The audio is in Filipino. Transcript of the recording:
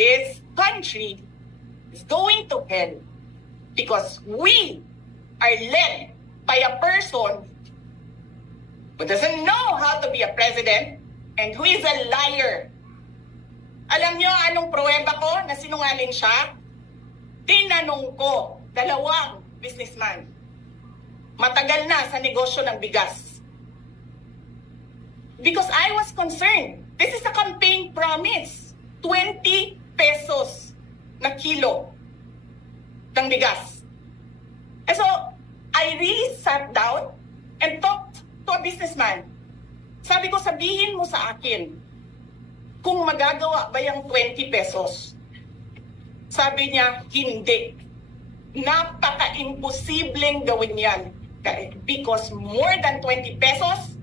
this country is going to hell because we are led by a person who doesn't know how to be a president and who is a liar. Alam nyo anong pruweba ko na sinungaling siya? Tinanong ko, dalawang businessman. Matagal na sa negosyo ng bigas. Because I was concerned. This is a campaign promise. 20 pesos na kilo ng bigas. And so, I really sat down and talked to a businessman. Sabi ko, sabihin mo sa akin kung magagawa ba yung 20 pesos. Sabi niya, hindi. Napaka-imposibleng gawin yan. Because more than 20 pesos